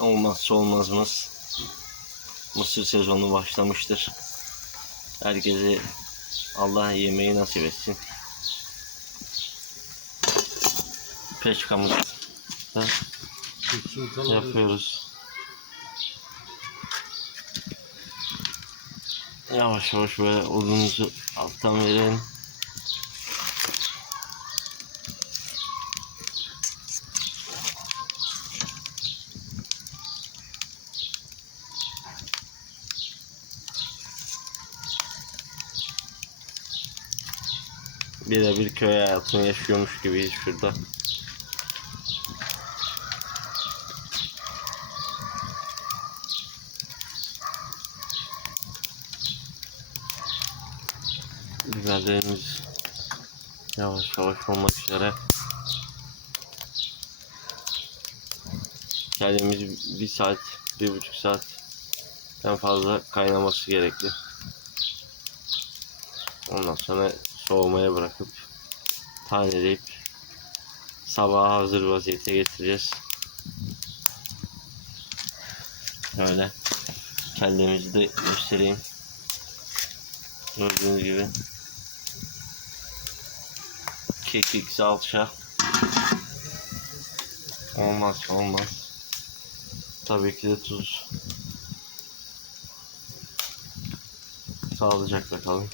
olmazsa olmazımız mısır sezonu başlamıştır. Herkese Allah yemeği nasip etsin. Peçkamızı da yapıyoruz. Yavaş yavaş böyle odunumuzu alttan verelim. Birebir köy hayatını yaşıyormuş gibiyiz şurada. Biberlerimiz yavaş yavaş olmak üzere. Kendimiz bir saat, bir buçuk saatten fazla kaynaması gerekli. Ondan sonra soğumaya bırakıp taneleyip sabaha hazır vaziyete getireceğiz. Öyle. Kendimizi de göstereyim. Gördüğünüz gibi kekik, salça olmaz olmaz. Tabii ki de tuz. Sağlıcakla kalın.